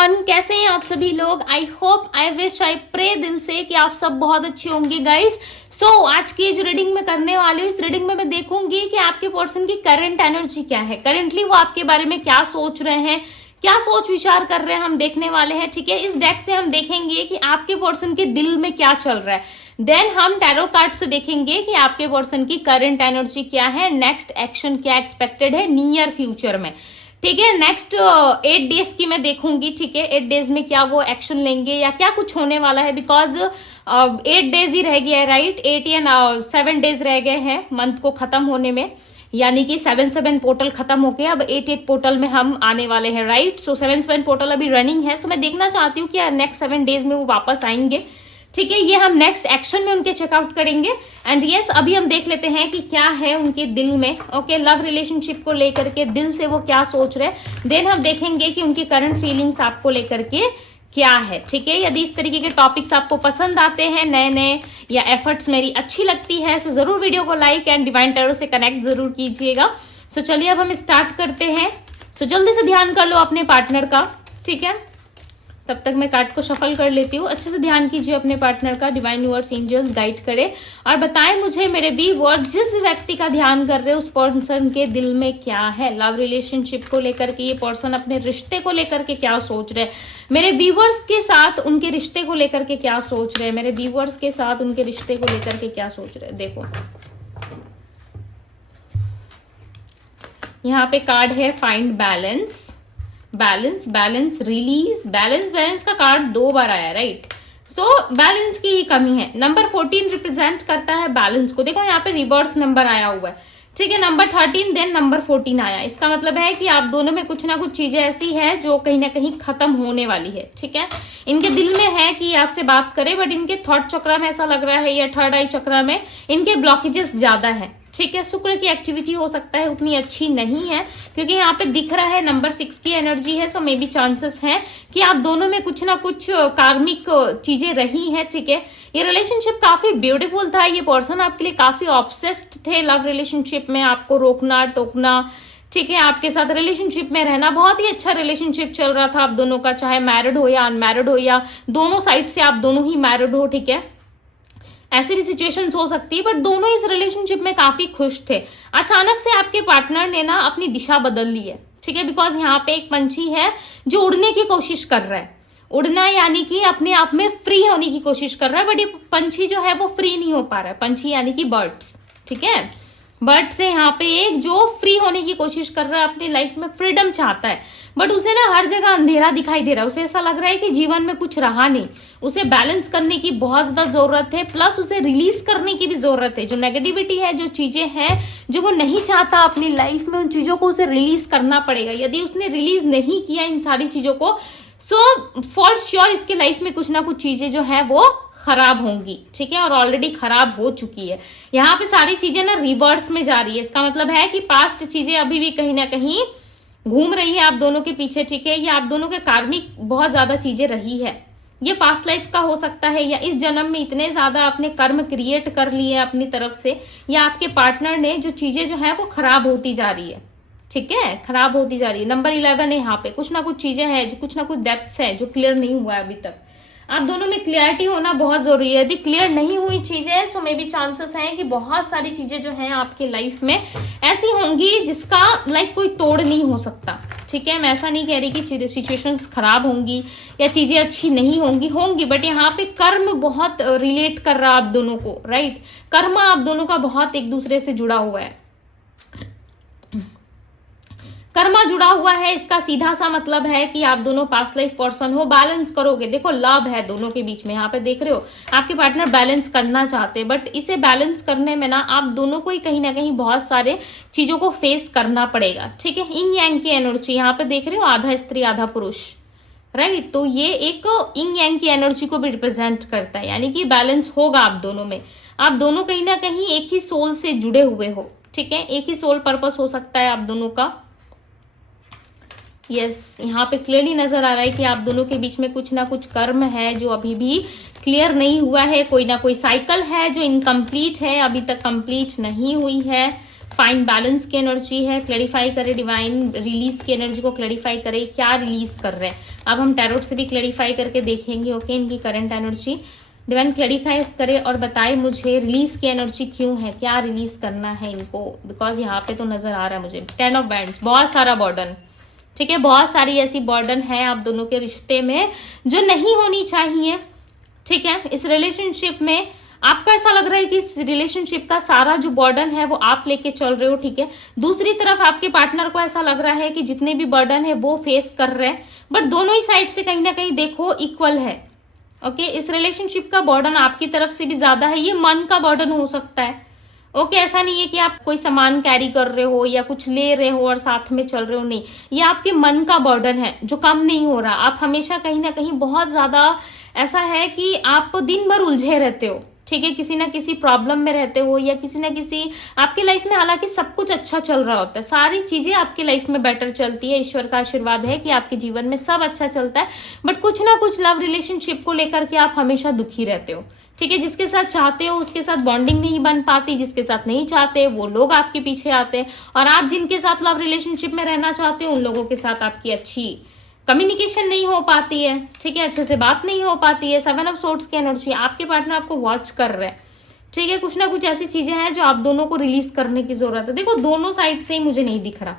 Everyone, कैसे हैं आप सभी लोग। I hope, I wish, I pray दिल से कि आप सब बहुत अच्छे होंगे गाइस। आज की जो रीडिंग में करने वाली हूँ, इस रीडिंग में मैं देखूंगी कि आपके पर्सन की करंट एनर्जी क्या है, करेंटली वो आपके बारे में क्या सोच रहे हैं, क्या सोच विचार कर रहे हैं, हम देखने वाले हैं। ठीक है, इस डेक से हम देखेंगे कि आपके पर्सन के दिल में क्या चल रहा है। देन हम टैरो कार्ड से देखेंगे कि आपके पर्सन की करंट एनर्जी क्या है, नेक्स्ट एक्शन क्या एक्सपेक्टेड है नियर फ्यूचर में। ठीक है, नेक्स्ट 8 डेज की मैं देखूंगी। ठीक है, 8 डेज में क्या वो एक्शन लेंगे या क्या कुछ होने वाला है, बिकॉज 8 डेज ही रह गया है, राइट। 8 या 7 डेज रह गए हैं मंथ को खत्म होने में, यानी कि 7 पोर्टल खत्म होके अब 8 पोर्टल में हम आने वाले हैं, राइट। सो 7 पोर्टल अभी रनिंग है। सो मैं देखना चाहती हूँ कि नेक्स्ट 7 डेज में वो वापस आएंगे। ठीक है, ये हम नेक्स्ट एक्शन में उनके चेकआउट करेंगे। एंड यस, अभी हम देख लेते हैं कि क्या है उनके दिल में। ओके, लव रिलेशनशिप को लेकर के दिल से वो क्या सोच रहे हैं। देन हम देखेंगे कि उनकी करंट फीलिंग्स आपको लेकर के क्या है। ठीक है, यदि इस तरीके के टॉपिक्स आपको पसंद आते हैं, नए नए या एफर्ट्स मेरी अच्छी लगती है, तो जरूर वीडियो को लाइक एंड डिवाइन टैरो से कनेक्ट जरूर कीजिएगा। सो चलिए अब हम स्टार्ट करते हैं। सो जल्दी से ध्यान कर लो अपने पार्टनर का। ठीक है, तब तक मैं कार्ड को शफल कर लेती हूँ। अच्छे से ध्यान कीजिए अपने पार्टनर का। डिवाइन यूनिवर्स एंजल्स गाइड करे और बताएं मुझे मेरे व्यूअर्स, जिस व्यक्ति का ध्यान कर रहे हैं उस पर्सन के दिल में क्या है, लव रिलेशनशिप को लेकर के ये पर्सन अपने रिश्ते को लेकर के क्या सोच रहे हैं, मेरे व्यूअर्स के साथ उनके रिश्ते को लेकर के क्या सोच रहे हैं, मेरे व्यूअर्स के साथ उनके रिश्ते को लेकर के क्या सोच रहे हैं। देखो, यहाँ पे कार्ड है find balance, balance, balance, release, balance. Balance का कार्ड 2 बार आया, राइट। सो बैलेंस की ही कमी है। नंबर 14 रिप्रेजेंट करता है बैलेंस को। देखो यहाँ पे रिवर्स नंबर आया हुआ है। ठीक है, नंबर 13 देन नंबर 14 आया। इसका मतलब है कि आप दोनों में कुछ ना कुछ चीजें ऐसी है जो कहीं ना कहीं खत्म होने वाली है। ठीक है, इनके दिल में है कि आपसे बात करें, बट इनके थॉट चक्र में ऐसा लग रहा है या थर्ड आई चक्र में इनके ब्लॉकेजेस ज्यादा है। ठीक है, शुक्र की एक्टिविटी हो सकता है उतनी अच्छी नहीं है, क्योंकि यहाँ पे दिख रहा है नंबर 6 की एनर्जी है। सो मे बी चांसेस है कि आप दोनों में कुछ ना कुछ कार्मिक चीजें रही हैं। ठीक है, ये रिलेशनशिप काफी ब्यूटीफुल था, ये पर्सन आपके लिए काफी ऑब्सेस्ड थे लव रिलेशनशिप में, आपको रोकना टोकना। ठीक है, आपके साथ रिलेशनशिप में रहना, बहुत ही अच्छा रिलेशनशिप चल रहा था आप दोनों का, चाहे मैरिड हो या अनमैरिड हो या दोनों साइड से आप दोनों ही मैरिड हो। ठीक है, ऐसी भी सिचुएशंस हो सकती है, बट दोनों इस रिलेशनशिप में काफी खुश थे। अचानक से आपके पार्टनर ने ना अपनी दिशा बदल ली है। ठीक है, बिकॉज यहाँ पे एक पंछी है जो उड़ने की कोशिश कर रहा है। उड़ना यानी कि अपने आप में फ्री होने की कोशिश कर रहा है, बट ये पंछी जो है वो फ्री नहीं हो पा रहा है। पंछी यानी कि बर्ड्स। ठीक है, बर्ड से यहाँ पे एक जो फ्री होने की कोशिश कर रहा है, अपनी लाइफ में फ्रीडम चाहता है, बट उसे ना हर जगह अंधेरा दिखाई दे रहा है। उसे ऐसा लग रहा है कि जीवन में कुछ रहा नहीं, उसे बैलेंस करने की बहुत ज्यादा जरूरत है, प्लस उसे रिलीज करने की भी जरूरत है। जो नेगेटिविटी है, जो चीजें हैं जो वो नहीं चाहता अपनी लाइफ में, उन चीजों को उसे रिलीज करना पड़ेगा। यदि उसने रिलीज नहीं किया इन सारी चीजों को, सो फॉर श्योर इसके लाइफ में कुछ ना कुछ चीजें जो है वो खराब होंगी। ठीक है, और ऑलरेडी खराब हो चुकी है। यहाँ पे सारी चीजें ना रिवर्स में जा रही है। इसका मतलब है कि पास्ट चीजें अभी भी कहीं ना कहीं घूम रही है आप दोनों के पीछे। ठीक है, ये आप दोनों के कार्मिक बहुत ज्यादा चीजें रही है। ये पास्ट लाइफ का हो सकता है, या इस जन्म में इतने ज्यादा आपने कर्म क्रिएट कर लिए अपनी तरफ से, या आपके पार्टनर ने जो चीजें जो है वो खराब होती जा रही है। ठीक है, खराब होती जा रही है। नंबर 11 है यहाँ पे, कुछ ना कुछ चीजें हैं जो कुछ ना कुछ डेप्थ्स है जो क्लियर नहीं हुआ है अभी तक। आप दोनों में क्लियरिटी होना बहुत जरूरी है। यदि क्लियर नहीं हुई चीजें, सो मे बी चांसेस हैं कि बहुत सारी चीजें जो हैं आपके लाइफ में ऐसी होंगी जिसका लाइक कोई तोड़ नहीं हो सकता। ठीक है, मैं ऐसा नहीं कह रही कि सिचुएशंस खराब होंगी या चीजें अच्छी नहीं होंगी, बट यहाँ पे कर्म बहुत रिलेट कर रहा है आप दोनों को, राइट। कर्म आप दोनों का बहुत एक दूसरे से जुड़ा हुआ है, कर्मा जुड़ा हुआ है। इसका सीधा सा मतलब है कि आप दोनों पास्ट लाइफ पर्सन हो, बैलेंस करोगे। देखो, लव है दोनों के बीच में, यहाँ पे देख रहे हो आपके पार्टनर बैलेंस करना चाहते हैं, बट इसे बैलेंस करने में ना आप दोनों को ही कहीं ना कहीं बहुत सारे चीजों को फेस करना पड़ेगा। ठीक है, इंग यांग की एनर्जी यहाँ पे देख रहे हो, आधा स्त्री आधा पुरुष, राइट। तो ये एक इंग यांग की एनर्जी को भी रिप्रेजेंट करता है, यानी कि बैलेंस होगा आप दोनों में। आप दोनों कहीं ना कहीं एक ही सोल से जुड़े हुए हो। ठीक है, एक ही सोल पर्पस हो सकता है आप दोनों का। यस, यहाँ पे क्लियरली नजर आ रहा है कि आप दोनों के बीच में कुछ ना कुछ कर्म है जो अभी भी क्लियर नहीं हुआ है। कोई ना कोई साइकिल है जो इनकम्प्लीट है, अभी तक कंप्लीट नहीं हुई है। फाइंड बैलेंस की एनर्जी है, क्लैरिफाई करे डिवाइन, रिलीज की एनर्जी को क्लैरिफाई करे, क्या रिलीज कर रहे हैं। अब हम टैरोट से भी क्लैरिफाई करके देखेंगे, ओके, इनकी करंट एनर्जी डिवाइन क्लैरिफाई करे और बताए मुझे रिलीज की एनर्जी क्यों है, क्या रिलीज करना है इनको, बिकॉज यहाँ पे तो नजर आ रहा है मुझे 10 ऑफ बैंड्स, बहुत सारा बर्डन, ठीक है, बहुत सारी ऐसी बर्डन है आप दोनों के रिश्ते में जो नहीं होनी चाहिए, ठीक है। इस रिलेशनशिप में आपका ऐसा लग रहा है कि इस रिलेशनशिप का सारा जो बर्डन है वो आप लेके चल रहे हो, ठीक है। दूसरी तरफ आपके पार्टनर को ऐसा लग रहा है कि जितने भी बर्डन है वो फेस कर रहे हैं, बट दोनों ही साइड से कहीं ना कहीं देखो इक्वल है, ओके। इस रिलेशनशिप का बर्डन आपकी तरफ से भी ज्यादा है, ये मन का बर्डन हो सकता है, ओके। ऐसा नहीं है कि आप कोई सामान कैरी कर रहे हो या कुछ ले रहे हो और साथ में चल रहे हो, नहीं, ये आपके मन का बर्डन है जो कम नहीं हो रहा। आप हमेशा कहीं ना कहीं बहुत ज्यादा ऐसा है कि आप दिन भर उलझे रहते हो, ठीक है, किसी ना किसी प्रॉब्लम में रहते हो या किसी ना किसी आपकी लाइफ में, हालांकि सब कुछ अच्छा चल रहा होता है, सारी चीजें आपकी लाइफ में बेटर चलती है, ईश्वर का आशीर्वाद है कि आपके जीवन में सब अच्छा चलता है, बट कुछ ना कुछ लव रिलेशनशिप को लेकर के आप हमेशा दुखी रहते हो, ठीक है। जिसके साथ चाहते हो उसके साथ बॉन्डिंग नहीं बन पाती, जिसके साथ नहीं चाहते वो लोग आपके पीछे आते हैं, और आप जिनके साथ लव रिलेशनशिप में रहना चाहते हो उन लोगों के साथ आपकी अच्छी कम्युनिकेशन नहीं हो पाती है, ठीक है, अच्छे से बात नहीं हो पाती है। 7 ऑफ सोर्ड्स की एनर्जी, आपके पार्टनर आपको वॉच कर रहे हैं, ठीक है। कुछ ना कुछ ऐसी चीजें हैं जो आप दोनों को रिलीज करने की जरूरत है। देखो दोनों साइड से ही मुझे नहीं दिख रहा,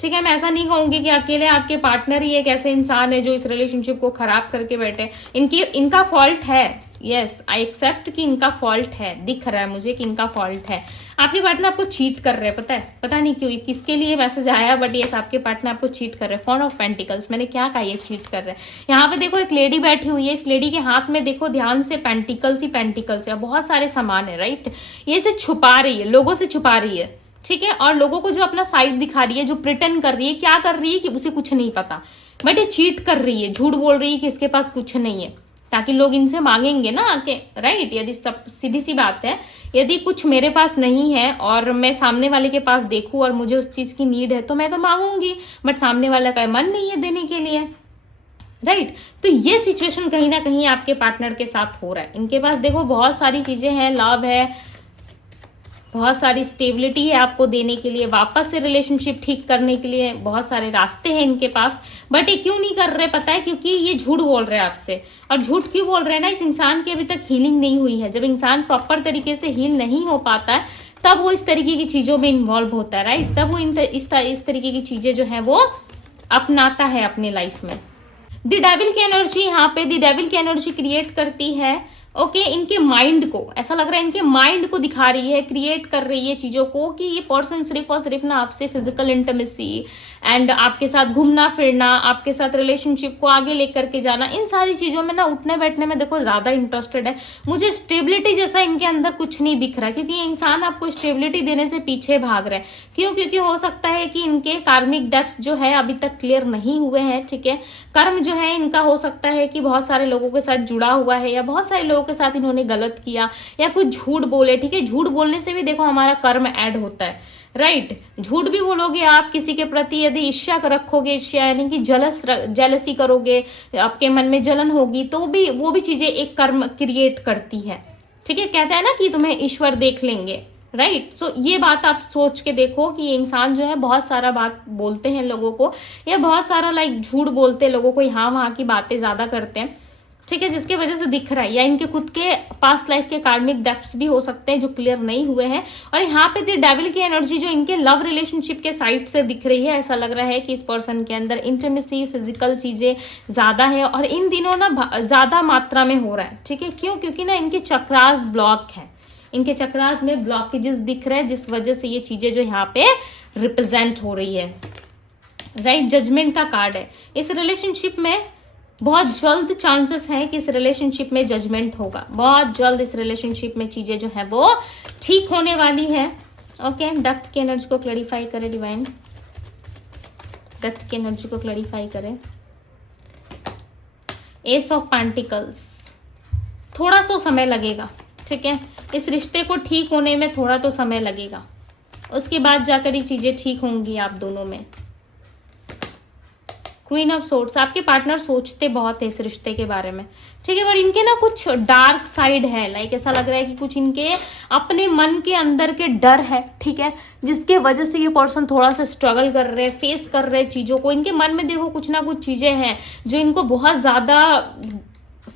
ठीक है। मैं ऐसा नहीं कहूंगी कि अकेले आपके पार्टनर ही एक ऐसे इंसान है जो इस रिलेशनशिप को खराब करके बैठे, इनका फॉल्ट है, यस आई एक्सेप्ट कि इनका फॉल्ट है, दिख रहा है मुझे कि इनका फॉल्ट है। आपके पार्टनर आपको चीट कर रहे हैं, पता है, पता नहीं क्यों किसके लिए मैसेज आया, बट यस आपके पार्टनर आपको चीट कर रहे हैं। 4 ऑफ पेंटिकल्स, मैंने क्या कहा ये चीट कर रहे हैं। यहाँ पे देखो एक लेडी बैठी हुई है, इस लेडी के हाथ में देखो ध्यान से पेंटिकल्स ही पेंटिकल्स है, बहुत सारे सामान है, राइट। ये इसे छुपा रही है, लोगों से छुपा रही है, ठीक है, और लोगों को जो अपना साइड दिखा रही है, जो प्रिटेंड कर रही है, क्या कर रही है कि उसे कुछ नहीं पता, बट ये चीट कर रही है, झूठ बोल रही है कि इसके पास कुछ नहीं है, ताकि लोग इनसे मांगेंगे ना आके, राइट। यदि सब सीधी सी बात है, यदि कुछ मेरे पास नहीं है और मैं सामने वाले के पास देखूं और मुझे उस चीज की नीड है तो मैं तो मांगूंगी, बट सामने वाला का मन नहीं है देने के लिए, राइट। तो ये सिचुएशन कहीं ना कहीं आपके पार्टनर के साथ हो रहा है। इनके पास देखो बहुत सारी चीजें हैं, लव है, बहुत सारी स्टेबिलिटी है आपको देने के लिए, वापस से रिलेशनशिप ठीक करने के लिए बहुत सारे रास्ते हैं इनके पास, बट ये क्यों नहीं कर रहे पता है, क्योंकि ये झूठ बोल रहे हैं आपसे। और झूठ क्यों बोल रहे हैं ना, इस इंसान की अभी तक हीलिंग नहीं हुई है। जब इंसान प्रॉपर तरीके से हील नहीं हो पाता है तब वो इस तरीके की चीजों में इन्वॉल्व होता है, राइट। तब वो इस तरीके की चीजें जो है वो अपनाता है अपनी लाइफ में। द डेविल की एनर्जी, यहाँ पे द डेविल की एनर्जी क्रिएट करती है, ओके, इनके माइंड को, ऐसा लग रहा है इनके माइंड को दिखा रही है, क्रिएट कर रही है चीजों को कि ये पर्सन सिर्फ और सिर्फ ना आपसे फिजिकल इंटीमेसी एंड आपके साथ घूमना फिरना, आपके साथ रिलेशनशिप को आगे लेकर के जाना, इन सारी चीजों में ना उठने बैठने में देखो ज्यादा इंटरेस्टेड है। मुझे स्टेबिलिटी जैसा इनके अंदर कुछ नहीं दिख रहा, क्योंकि ये इंसान आपको स्टेबिलिटी देने से पीछे भाग रहे हैं। क्यों? क्योंकि हो सकता है कि इनके कार्मिक डेप्थ्स जो है अभी तक क्लियर नहीं हुए हैं, ठीक है। कर्म जो है इनका हो सकता है कि बहुत सारे लोगों के साथ जुड़ा हुआ है, या बहुत सारे लोगों के साथ इन्होंने गलत किया, या कुछ झूठ बोले, ठीक है। झूठ बोलने से भी देखो हमारा कर्म ऐड होता है, राइट। झूठ भी बोलोगे आप किसी के प्रति, यदि ईर्ष्या रखोगे, ईर्ष्या यानी कि जेलसी करोगे, आपके मन में जलन होगी, तो भी वो भी चीजें एक कर्म क्रिएट करती है, ठीक है। कहता है ना कि तुम्हें ईश्वर देख लेंगे, राइट। सो ये बात आप सोच के देखो कि ये इंसान जो है बहुत सारा बात बोलते हैं लोगों को, या बहुत सारा झूठ बोलते हैं लोगों को, यहाँ वहां की बातें ज्यादा करते हैं, ठीक है, जिसकी वजह से दिख रहा है। या इनके खुद के पास्ट लाइफ के कार्मिक डेप्थ्स भी हो सकते हैं जो क्लियर नहीं हुए हैं। और यहाँ पे द डेविल की एनर्जी जो इनके लव रिलेशनशिप के साइड से दिख रही है, ऐसा लग रहा है कि इस पर्सन के अंदर इंटीमेसी, फिजिकल चीजें ज्यादा है, और इन दिनों ना ज्यादा मात्रा में हो रहा है, ठीक है। क्यों? क्योंकि ना इनके चक्रास ब्लॉक है, इनके चक्रास में ब्लॉकेजेस दिख रहे हैं, जिस वजह से ये चीजें जो यहाँ पे रिप्रेजेंट हो रही है, राइट। जजमेंट का कार्ड है। इस रिलेशनशिप में बहुत जल्द चांसेस है कि इस रिलेशनशिप में जजमेंट होगा, बहुत जल्द इस रिलेशनशिप में चीजें जो है वो ठीक होने वाली है, ओके। डेप्थ की एनर्जी को क्लैरिफाई करे डिवाइन, डेप्थ की एनर्जी को क्लैरिफाई करे। एस ऑफ पेंटिकल्स, थोड़ा तो समय लगेगा, ठीक है, इस रिश्ते को ठीक होने में थोड़ा तो समय लगेगा, उसके बाद जाकर ये चीजें ठीक होंगी आप दोनों में। क्वीन ऑफ सोर्ड्स, आपके पार्टनर सोचते बहुत है इस रिश्ते के बारे में, ठीक है, बट इनके ना कुछ डार्क साइड है, लाइक ऐसा लग रहा है कि कुछ इनके अपने मन के अंदर के डर है, ठीक है, जिसके वजह से ये पर्सन थोड़ा सा स्ट्रगल कर रहे हैं, फेस कर रहे हैं चीजों को। इनके मन में देखो कुछ ना कुछ चीजें हैं जो इनको बहुत ज्यादा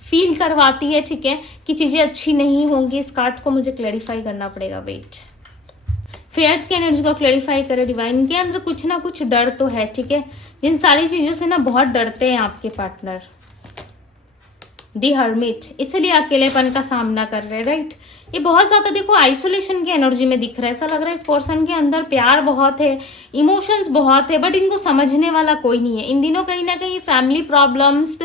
फील करवाती है, ठीक है, कि चीजें अच्छी नहीं होंगी। इस कार्ड को मुझे क्लैरिफाई करना पड़ेगा, वेट। फेयर्स की एनर्जी को क्लैरिफाई करे डिवाइन। के अंदर कुछ ना कुछ डर तो है, ठीक है, जिन सारी चीजों से ना बहुत डरते हैं आपके पार्टनर। दी हर्मिट, इसलिए अकेलेपन का सामना कर रहे हैं, राइट। ये बहुत ज्यादा देखो आइसोलेशन की एनर्जी में दिख रहा है। ऐसा लग रहा है इस पर्सन के अंदर प्यार बहुत है, इमोशंस बहुत है, बट इनको समझने वाला कोई नहीं है। इन दिनों कहीं ना कहीं फैमिली प्रॉब्लम्स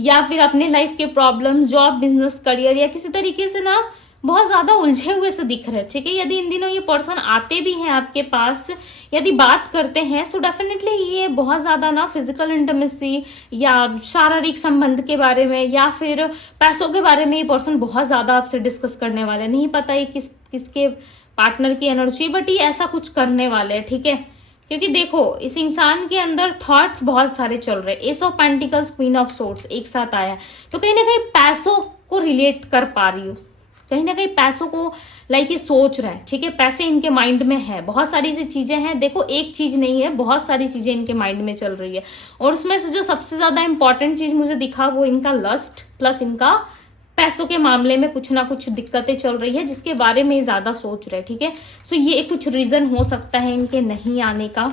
या फिर अपने लाइफ के प्रॉब्लम्स, जॉब, बिजनेस, करियर या किसी तरीके से ना बहुत ज्यादा उलझे हुए से दिख रहे हैं, ठीक है। यदि इन दिनों ये पर्सन आते भी हैं आपके पास, यदि बात करते हैं, सो डेफिनेटली ये बहुत ज्यादा ना फिजिकल इंटीमेसी या शारीरिक संबंध के बारे में या फिर पैसों के बारे में ये पर्सन बहुत ज्यादा आपसे डिस्कस करने वाले। नहीं पता ये किसके पार्टनर की एनर्जी, बट ये ऐसा कुछ करने वाले हैं, ठीक है। क्योंकि देखो इस इंसान के अंदर थॉट्स बहुत सारे चल रहे हैं। S of pentacles, queen of swords एक साथ आया, तो कहीं ना कहीं पैसों को रिलेट कर पा रही हूँ, कहीं ना कहीं पैसों को लाइक ये सोच रहा है, ठीक है। पैसे इनके माइंड में है, बहुत सारी सी चीजें हैं, देखो एक चीज नहीं है, बहुत सारी चीजें इनके माइंड में चल रही है। और उसमें से जो सबसे ज्यादा इंपॉर्टेंट चीज मुझे दिखा वो इनका लस्ट प्लस इनका पैसों के मामले में कुछ ना कुछ दिक्कतें चल रही है, जिसके बारे में ज्यादा सोच रहे हैं, ठीक है। सो ये कुछ रीजन हो सकता है इनके नहीं आने का,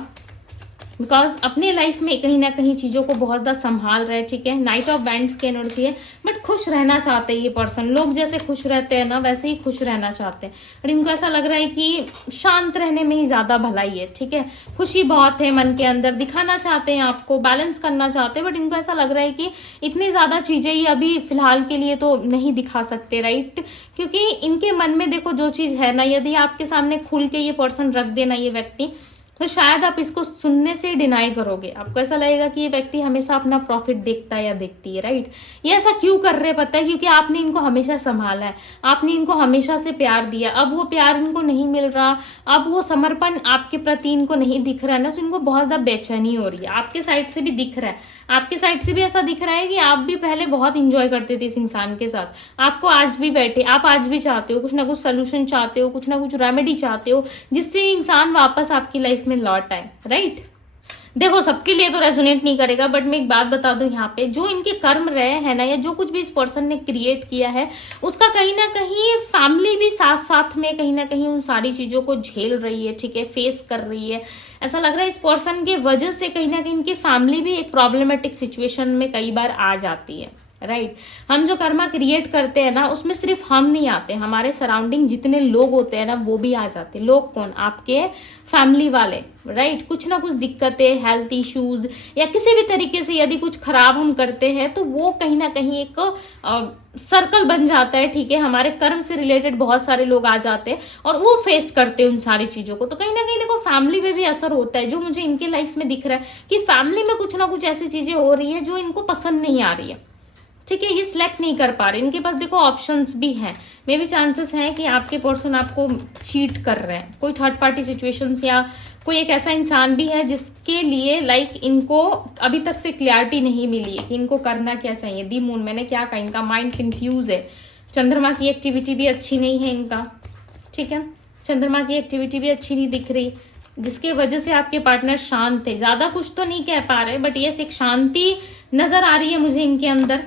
बिकॉज अपने लाइफ में कहीं ना कहीं चीजों को बहुत ज्यादा संभाल रहे हैं, ठीक है। नाइट ऑफ बैंड्स की एनर्जी है, बट खुश रहना चाहते हैं ये पर्सन। लोग जैसे खुश रहते हैं ना वैसे ही खुश रहना चाहते हैं, बट इनको ऐसा लग रहा है कि शांत रहने में ही ज्यादा भलाई है, ठीक है। खुशी बहुत है मन के अंदर, दिखाना चाहते हैं आपको, बैलेंस करना चाहते हैं, बट इनको ऐसा लग रहा है कि इतनी ज्यादा चीजें ये अभी फिलहाल के लिए तो नहीं दिखा सकते, राइट। क्योंकि इनके मन में देखो जो चीज है ना, यदि आपके सामने खुल के ये पर्सन रख देना ये व्यक्ति, तो शायद आप इसको सुनने से डिनाई करोगे। आपको ऐसा लगेगा कि ये व्यक्ति हमेशा अपना प्रॉफिट देखता है या देखती है, राइट। ये ऐसा क्यों कर रहे हैं पता है, क्योंकि आपने इनको हमेशा संभाला है, आपने इनको हमेशा से प्यार दिया। अब वो प्यार इनको नहीं मिल रहा, अब वो समर्पण आपके प्रति इनको नहीं दिख रहा है ना, तो इनको बहुत ज्यादा बेचैनी हो रही है। आपके साइड से भी दिख रहा है, आपके साइड से भी ऐसा दिख रहा है कि आप भी पहले बहुत इंजॉय करते थे इस इंसान के साथ, आपको आज भी बैठे, आप आज भी चाहते हो कुछ ना कुछ सोल्यूशन, चाहते हो कुछ ना कुछ रेमेडी, चाहते हो जिससे इंसान वापस आपकी लाइफ में लौट आए, राइट। देखो सबके लिए तो रेजोनेट नहीं करेगा, बट मैं एक बात बता दूं यहाँ पे, जो इनके कर्म रहे हैं ना, या जो कुछ भी इस पर्सन ने क्रिएट किया है, उसका कहीं ना कहीं फैमिली भी साथ साथ में कहीं ना कहीं उन सारी चीजों को झेल रही है, ठीक है, फेस कर रही है। ऐसा लग रहा है इस पर्सन के वजह से कहीं ना कहीं इनकी फैमिली भी एक प्रॉब्लमेटिक सिचुएशन में कई बार आ जाती है, राइट। हम जो कर्मा क्रिएट करते हैं ना, उसमें सिर्फ हम नहीं आते, हमारे सराउंडिंग जितने लोग होते हैं ना वो भी आ जाते हैं। लोग कौन? आपके फैमिली वाले, राइट। कुछ ना कुछ दिक्कतें, हेल्थ इश्यूज या किसी भी तरीके से यदि कुछ खराब हम करते हैं तो वो कहीं ना कहीं एक सर्कल बन जाता है, ठीक है। हमारे कर्म से रिलेटेड बहुत सारे लोग आ जाते हैं और वो फेस करते हैं उन सारी चीजों को। तो कहीं ना कहीं देखो फैमिली में भी असर होता है, जो मुझे इनके लाइफ में दिख रहा है कि फैमिली में कुछ ना कुछ ऐसी चीजें हो रही है जो इनको पसंद नहीं आ रही है, ठीक है। ये सिलेक्ट नहीं कर पा रहे, इनके पास देखो ऑप्शंस भी हैं, मे भी चांसेस हैं कि आपके पर्सन आपको चीट कर रहे हैं, कोई थर्ड पार्टी सिचुएशंस, या कोई एक ऐसा इंसान भी है जिसके लिए लाइक इनको अभी तक से क्लैरिटी नहीं मिली है कि इनको करना क्या चाहिए। दी मून, मैंने क्या कहा, इनका माइंड कंफ्यूज है। चंद्रमा की एक्टिविटी भी अच्छी नहीं है इनका, ठीक है। चंद्रमा की एक्टिविटी भी अच्छी नहीं दिख रही, जिसके वजह से आपके पार्टनर शांत है। ज्यादा कुछ तो नहीं कह पा रहे, बट ये एक शांति नजर आ रही है मुझे इनके अंदर।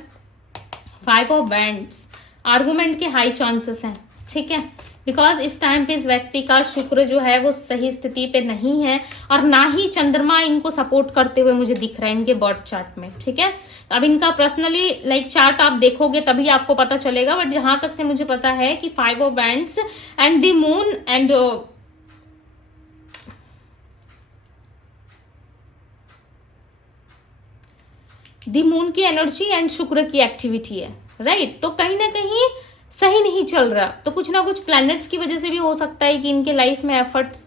5 ऑफ बैंड्स, आर्गुमेंट के हाई चांसेस हैं, ठीक है। बिकॉज इस टाइम पे इस व्यक्ति का शुक्र जो है वो सही स्थिति पे नहीं है, और ना ही चंद्रमा इनको सपोर्ट करते हुए मुझे दिख रहा है इनके बर्थ चार्ट में, ठीक है। अब इनका पर्सनली लाइक चार्ट आप देखोगे तभी आपको पता चलेगा, बट जहां तक से मुझे पता है कि 5 of bands and the moon and the moon की एनर्जी एंड शुक्र की एक्टिविटी है, राइट। तो कहीं ना कहीं सही नहीं चल रहा, तो कुछ ना कुछ प्लैनेट्स की वजह से भी हो सकता है कि इनके लाइफ में एफर्ट्स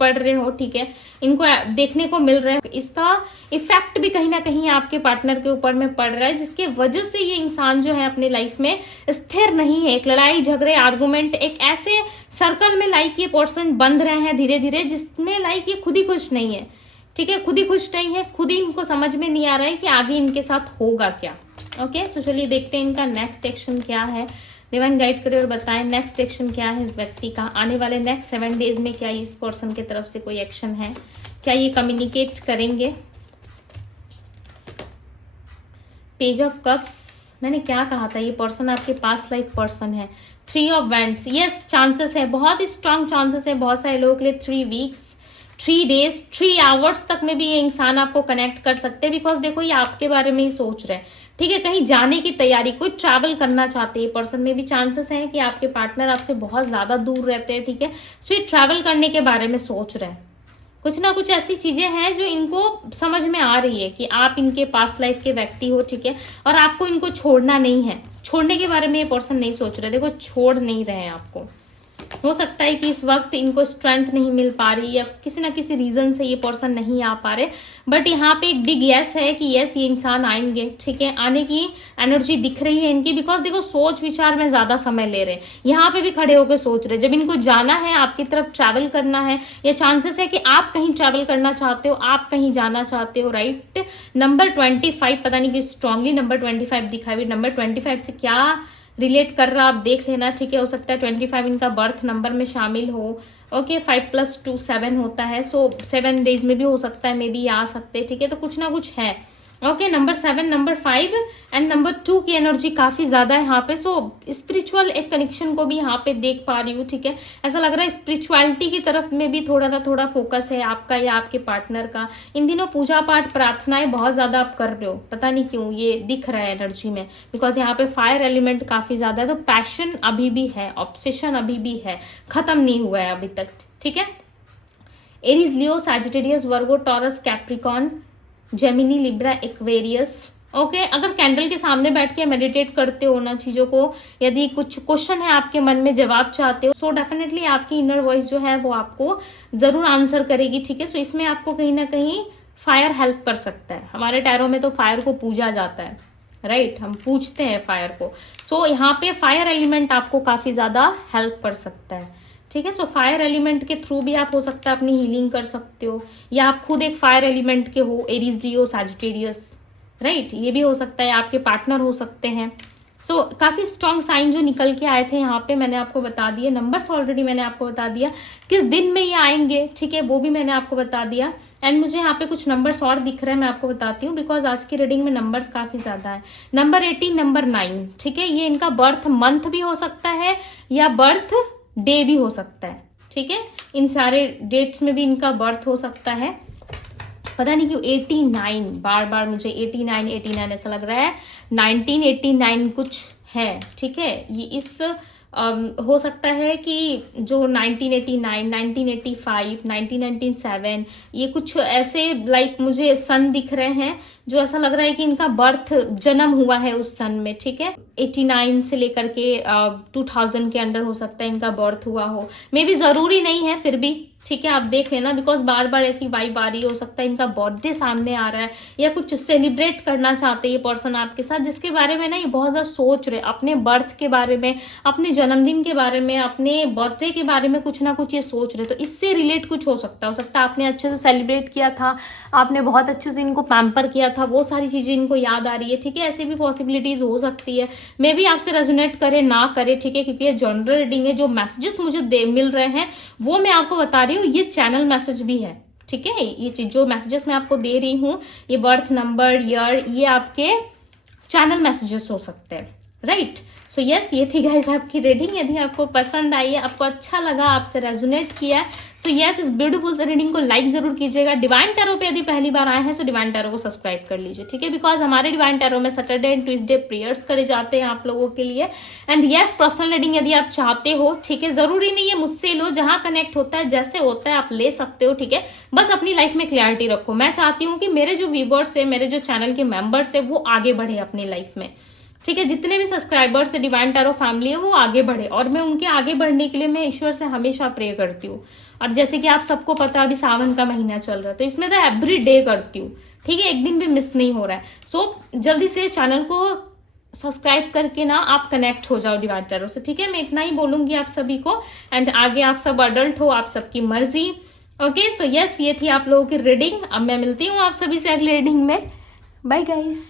पड़ रहे हो, ठीक है, इनको देखने को मिल रहा है। इसका इफेक्ट भी कहीं ना कहीं आपके पार्टनर के ऊपर में पड़ रहा है, जिसके वजह से ये इंसान जो है अपने लाइफ में स्थिर नहीं है। एक लड़ाई झगड़े, आर्गुमेंट, एक ऐसे सर्कल में लाइक ये पर्सन बंध रहे हैं धीरे धीरे, जिसमें लाइक ये खुद ही खुश नहीं है। ठीक है, खुद ही खुश नहीं है, खुद ही इनको समझ में नहीं आ रहा है कि आगे इनके साथ होगा क्या। ओके, सो चलिए देखते हैं इनका नेक्स्ट एक्शन क्या है। डिवाइन गाइड करे और बताएं नेक्स्ट एक्शन क्या है इस व्यक्ति का, आने वाले नेक्स्ट 7 डेज में क्या इस पर्सन की तरफ से कोई एक्शन है, क्या ये कम्युनिकेट करेंगे। पेज ऑफ कप्स, मैंने क्या कहा था, ये पर्सन आपके पास लाइफ पर्सन है। 3 ऑफ वैंड्स, यस चांसेस है, बहुत ही स्ट्रांग चांसेस है बहुत सारे लोगों के लिए 3 वीक्स 3 डेज 3 आवर्स तक में भी ये इंसान आपको कनेक्ट कर सकते हैं। बिकॉज देखो ये आपके बारे में ही सोच रहे हैं, ठीक है, कहीं जाने की तैयारी, कोई ट्रैवल करना चाहते हैं पर्सन में भी चांसेस हैं कि आपके पार्टनर आपसे बहुत ज्यादा दूर रहते हैं, ठीक है, सो ये ट्रैवल करने के बारे में सोच रहे हैं। कुछ ना कुछ ऐसी चीजें हैं जो इनको समझ में आ रही है कि आप इनके पास्ट लाइफ के व्यक्ति हो, ठीक है, और आपको इनको छोड़ना नहीं है। छोड़ने के बारे में ये पर्सन नहीं सोच रहे, देखो छोड़ नहीं रहे हैं आपको। हो सकता है कि इस वक्त इनको स्ट्रेंथ नहीं मिल पा रही या किसी ना किसी रीजन से ये पर्सन नहीं आ पा रहे, बट यहाँ पे एक बिग यस है कि यस ये इंसान आएंगे, ठीक है, आने की एनर्जी दिख रही है इनकी। बिकॉज देखो सोच विचार में ज्यादा समय ले रहे हैं, यहाँ पे भी खड़े होकर सोच रहे, जब इनको जाना है आपकी तरफ ट्रैवल करना है, या चांसेस है कि आप कहीं ट्रैवल करना चाहते हो, आप कहीं जाना चाहते हो, राइट। नंबर 25, पता नहीं कि स्ट्रांगली नंबर 25 दिखा हुई, नंबर 25 से क्या रिलेट कर रहा आप देख लेना, ठीक है, हो सकता है 25 इनका बर्थ नंबर में शामिल हो। ओके, 5 + 2 7 होता है, सो 7 डेज में भी हो सकता है, मे बी आ सकते हैं, ठीक है, तो कुछ ना कुछ है। Okay, number 7, number 5 and number 2 की एनर्जी काफी ज्यादा है यहाँ पे। सो स्पिरिचुअल एक कनेक्शन को भी यहाँ पे देख पा रही हूँ, ठीक है, ऐसा लग रहा है स्पिरिचुअलिटी की तरफ में भी थोड़ा ना थोड़ा फोकस है आपका या आपके पार्टनर का। इन दिनों पूजा पाठ प्रार्थनाएं बहुत ज्यादा आप कर रहे हो, पता नहीं क्यों ये दिख रहा है एनर्जी में, बिकॉज यहाँ पे फायर एलिमेंट काफी ज्यादा है। तो पैशन अभी भी है, ऑब्सेशन अभी भी है, खत्म नहीं हुआ है अभी तक, ठीक है। Aries, Leo, Sagittarius, Virgo, Taurus, Capricorn, Gemini, Libra, Aquarius. Okay, अगर कैंडल के सामने बैठ के मेडिटेट करते हो ना चीजों को, यदि कुछ क्वेश्चन है आपके मन में जवाब चाहते हो, सो डेफिनेटली आपकी इनर वॉइस जो है वो आपको जरूर आंसर करेगी, ठीक है। सो इसमें आपको कहीं ना कहीं फायर हेल्प कर सकता है। हमारे टैरो में तो फायर को पूजा जाता है, राइट, हम पूछते हैं फायर को। सो यहाँ पे फायर एलिमेंट आपको काफी ज्यादा हेल्प कर सकता है, ठीक है। सो फायर एलिमेंट के थ्रू भी आप हो सकता है अपनी हीलिंग कर सकते हो, या आप खुद एक फायर एलिमेंट के हो, एरीज, लियो, सैजिटेरियस, राइट, ये भी हो सकता है, आपके पार्टनर हो सकते हैं। सो काफी स्ट्रॉन्ग साइन जो निकल के आए थे यहाँ पे मैंने आपको बता दिए, नंबर्स ऑलरेडी मैंने आपको बता दिया, किस दिन में ये आएंगे, ठीक है, वो भी मैंने आपको बता दिया। एंड मुझे यहाँ पे कुछ नंबर्स और दिख रहे हैं, मैं आपको बताती हूँ, बिकॉज आज की रीडिंग में नंबर्स काफी ज्यादा है। नंबर 18, नंबर 9, ठीक है, ये इनका बर्थ मंथ भी हो सकता है या बर्थ डे भी हो सकता है, ठीक है, इन सारे डेट्स में भी इनका बर्थ हो सकता है। पता नहीं क्यों 89 बार बार मुझे 89 ऐसा लग रहा है, 1989 कुछ है, ठीक है, ये इस हो सकता है कि जो 1989, 1985, 1997 ये कुछ ऐसे लाइक मुझे सन दिख रहे हैं जो ऐसा लग रहा है कि इनका बर्थ जन्म हुआ है उस सन में, ठीक है। 89 से लेकर के 2000 के अंडर हो सकता है इनका बर्थ हुआ हो, मे बी जरूरी नहीं है, फिर भी ठीक है आप देख लेना, बिकॉज बार बार ऐसी वाइब आ रही हो सकता है इनका बर्थडे सामने आ रहा है या कुछ सेलिब्रेट करना चाहते हैं ये पर्सन आपके साथ, जिसके बारे में ना ये बहुत ज्यादा सोच रहे, अपने बर्थ के बारे में, अपने जन्मदिन के बारे में, अपने बर्थडे के बारे में कुछ ना कुछ ये सोच रहे। तो इससे रिलेट कुछ हो सकता है आपने अच्छे से सेलिब्रेट किया था, आपने बहुत अच्छे से इनको पैम्पर किया था, वो सारी चीजें इनको याद आ रही है, ठीक है, ऐसी भी पॉसिबिलिटीज हो सकती है। मे भी आपसे रेजोनेट करे ना करे, ठीक है, क्योंकि ये जनरल रीडिंग है, जो मैसेजेस मुझे मिल रहे हैं वो मैं आपको बता रही हूँ, ये चैनल मैसेज भी है, ठीक है, ये चीज जो मैसेजेस मैं आपको दे रही हूँ, ये बर्थ नंबर, ईयर, ये आपके चैनल मैसेजेस हो सकते हैं, राइट। सो यस, ये थी गाइस आपकी रीडिंग। यदि आपको पसंद आई है, आपको अच्छा लगा, आपसे रेजोनेट किया है, सो यस इस ब्यूटीफुल से रीडिंग को लाइक जरूर कीजिएगा। डिवाइन टैरो पे यदि पहली बार आए हैं तो डिवाइन टैरो को सब्सक्राइब कर लीजिए, ठीक है, बिकॉज हमारे डिवाइन टैरो में सैटरडे एंड ट्यूसडे प्रेयर्स करे जाते हैं आप लोगों के लिए। एंड यस पर्सनल रीडिंग यदि आप चाहते हो, ठीक है, जरूरी नहीं है मुझसे लो, जहां कनेक्ट होता है जैसे होता है आप ले सकते हो, ठीक है, बस अपनी लाइफ में क्लियरिटी रखो। मैं चाहती हूँ कि मेरे जो व्यूवर्स है, मेरे जो चैनल के मेंबर्स है, वो आगे बढ़े अपनी लाइफ में, ठीक है, जितने भी सब्सक्राइबर्स है डिवाइन टैरो फैमिली है वो आगे बढ़े, और मैं उनके आगे बढ़ने के लिए मैं ईश्वर से हमेशा प्रे करती हूँ। और जैसे कि आप सबको पता है अभी सावन का महीना चल रहा है, तो इसमें तो एवरी डे करती हूँ, ठीक है, एक दिन भी मिस नहीं हो रहा है। सो जल्दी से चैनल को सब्सक्राइब करके ना आप कनेक्ट हो जाओ डिवाइन टैरो से, ठीक है, मैं इतना ही बोलूंगी आप सभी को। एंड आगे आप सब अडल्ट हो, आप सबकी मर्जी, ओके सो यस, ये थी आप लोगों की रीडिंग। अब मैं मिलती हूँ आप सभी से अगले रीडिंग में। Bye guys.